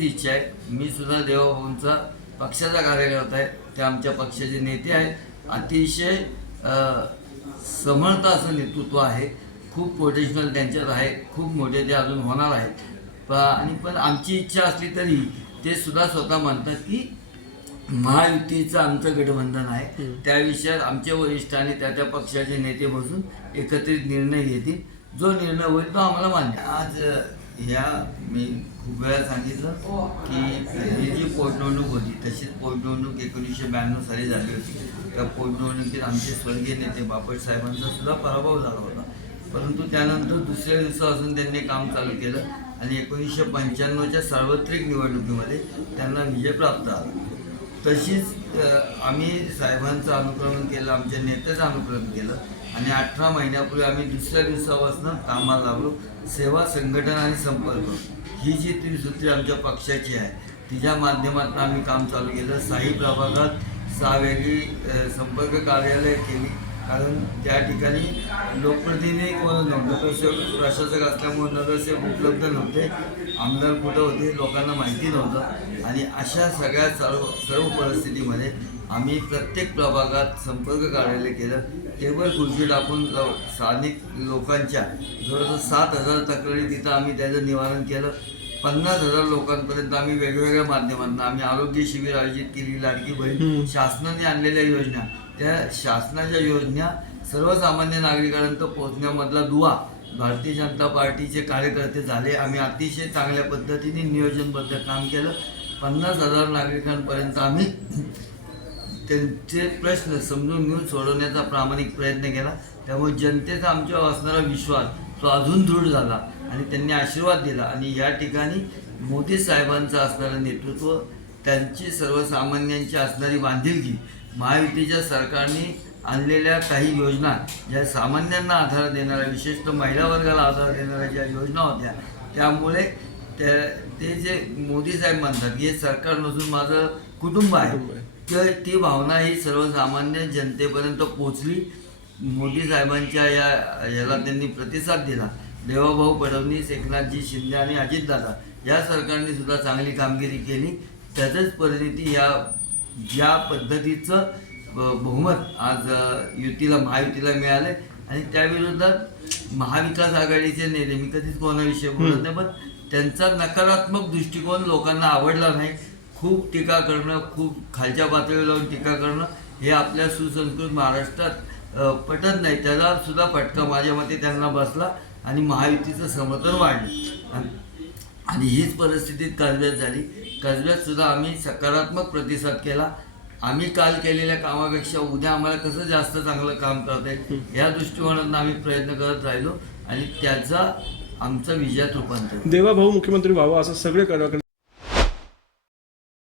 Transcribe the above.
इच्छा आहे. मी सुद्धा देवाभाऊंचा पक्षाचा कार्यकर्ता आहे. ते आमच्या पक्षाचे नेते आहेत. अतिशय समर्थ असं नेतृत्व आहे. खूप पोटेन्शियल त्यांच्यात आहे. खूप मोठे ते अजून होणार आहेत. प आणि पण आमची इच्छा असली तरी ते सुद्धा स्वतः म्हणतात की महायुतीचं आमचं गठबंधन आहे. त्या विषयात आमच्या वरिष्ठांनी त्या त्या पक्षाचे नेते बसून एकत्रित निर्णय घेतील. जो निर्णय होईल तो आम्हाला मान्य आज ह्या मी खूप वेळा सांगितलं की ही जी पोटनिवडणूक होती तशीच पोटनिवडणूक एकोणीसशे ब्याण्णव साली झाली होती. त्या पोटनिवडणुकीत आमचे स्वर्गीय नेते बापट साहेबांचा सुद्धा पराभव झाला होता. परंतु त्यानंतर दुसऱ्या दिवसापासून त्यांनी काम चालू केलं आणि एकोणीसशे पंच्याण्णवच्या सार्वत्रिक निवडणुकीमध्ये त्यांना विजय प्राप्त झाला. तशीच आम्ही साहेबांचं अनुकरण केलं आमच्या नेत्याचं अनुकरण केलं आणि अठरा महिन्यापूर्वी आम्ही दुसऱ्या दिवसापासून कामाला लागलो. सेवा संघटन आणि संपर्क. ही जी त्रिसूत्री आमच्या पक्षाची आहे तिच्या माध्यमातून आम्ही काम चालू केलं. साई प्रभागात सहा वेगळी संपर्क कार्यालय केली. कारण त्या ठिकाणी लोकप्रतिनिधी कोण नगरसेवक प्रशासक असल्यामुळे नगरसेवक उपलब्ध नव्हते. आमदार कुठं होते? लोकांना माहिती नव्हतं. आणि अशा सगळ्या सर्व सर्व परिस्थितीमध्ये आम्ही प्रत्येक प्रभागात संपर्क कार्यालय केलं. टेबल खुर्ची टाकून स्थानिक लोकांच्या जवळजवळ सात हजार तक्रारी तिथं आम्ही त्याचं निवारण केलं. पन्नास हजार लोकांपर्यंत आम्ही वेगवेगळ्या माध्यमातून आम्ही आरोग्य शिबिर आयोजित केली लाडकी बहीण शासनाने आणलेल्या योजना. त्या शासनाच्या योजना सर्वसामान्य नागरिकांपर्यंत पोहोचण्यामधला दुवा भारतीय जनता पार्टीचे कार्यकर्ते झाले. आम्ही अतिशय चांगल्या पद्धतीने नियोजनबद्ध काम केलं. पन्नास हजार नागरिकांपर्यंत आम्ही त्यांचे प्रश्न समजून घेऊन सोडवण्याचा प्रामाणिक प्रयत्न केला. त्यामुळे जनतेचा आमच्यावर असणारा विश्वास तो अजून दृढ झाला आणि त्यांनी आशीर्वाद दिला. आणि या ठिकाणी मोदी साहेबांचं असणारं नेतृत्व त्यांची सर्वसामान्यांची असणारी बांधिलकी महायुतीच्या सरकारने आणलेल्या काही योजना ज्या सामान्यांना आधार देणाऱ्या विशेषतः महिला वर्गाला आधार देणाऱ्या ज्या योजना होत्या त्यामुळे त्या ते जे मोदी साहेब म्हणतात की हे सरकार नसून माझं कुटुंब आहे कुटुंब आहे. तर ती भावना ही सर्वसामान्य जनतेपर्यंत पोचली मोदी साहेबांच्या या याला त्यांनी प्रतिसाद दिला. देवाभाऊ फडणवीस एकनाथजी शिंदे आणि अजितदादा या सरकारने सुद्धा चांगली कामगिरी केली. त्याचंच परिणिती या ज्या पद्धतीचं बहुमत आज युतीला महायुतीला मिळालं आणि त्याविरोधात महाविकास आघाडीचे नेते मी कधीच कोणाविषयी बोलत नाही पण त्यांचा नकारात्मक दृष्टिकोन लोकांना आवडला नाही. खूप टीका करणं खूप खालच्या पातळीवर जाऊन टीका करणं हे आपल्या सुसंस्कृत महाराष्ट्रात पटत नाही. त्याला सुद्धा फटका माझ्या मते त्यांना बसला आणि महायुतीचं समर्थन वाढलं. आणि- हीच परिस्थितीत कसब्यात झाली. कसब्यात सुद्धा आम्ही सकारात्मक प्रतिसाद केला. आम्ही काल केलेल्या कामापेक्षा उद्या आम्हाला कसं जास्त चांगलं काम करता येईल या दृष्टिकोनातून आम्ही प्रयत्न करत राहिलो आणि त्याचा आमचा विजयात रूपांतर देवा भाऊ मुख्यमंत्री व्हावा असं सगळे कार्यकर्ते